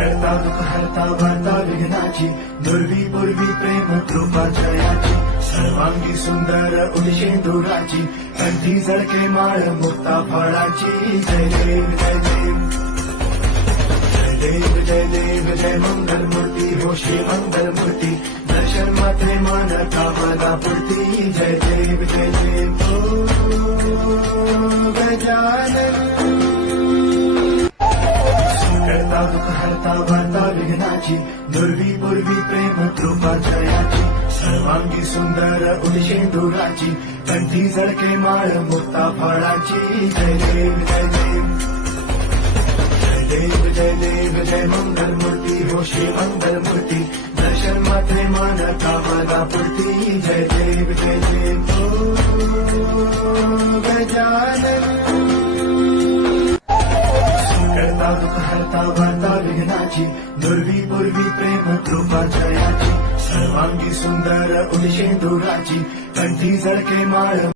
करता दुःख हरता वार्ता विघ्नाची दुर्वी पूर्वी प्रेम कृपा जयाची सर्वांगी सुंदर उदिशेंदुराची कंठी जळके माळ मुक्ता फळाची जय देव जय देव जय देव जय देव जय मंगल मूर्ती हो श्री मंगल मूर्ती दर्शन मात्रे मान कामना पूर्ती जय देव हो गजानन करता दुःख हरता वार्ता विघ्नाची दुर्वी पूर्वी प्रेम कृपा जयाची सर्वांगी सुंदर उदिशेंदुराची कंठी जळके माळ मुक्ता फळाची जय देव जय देव जय देव जय देव जय मंगल मूर्ती हो श्री मंगल मूर्ती दर्शन मात्रे मान कामना पूर्ती जय देव हो गजानन करता दुःख हरता वार्ता विघ्नाची दुर्वी पूर्वी प्रेम कृपा जयाची सर्वांगी सुंदर उदिशेंदुराची कंठी जळके माळ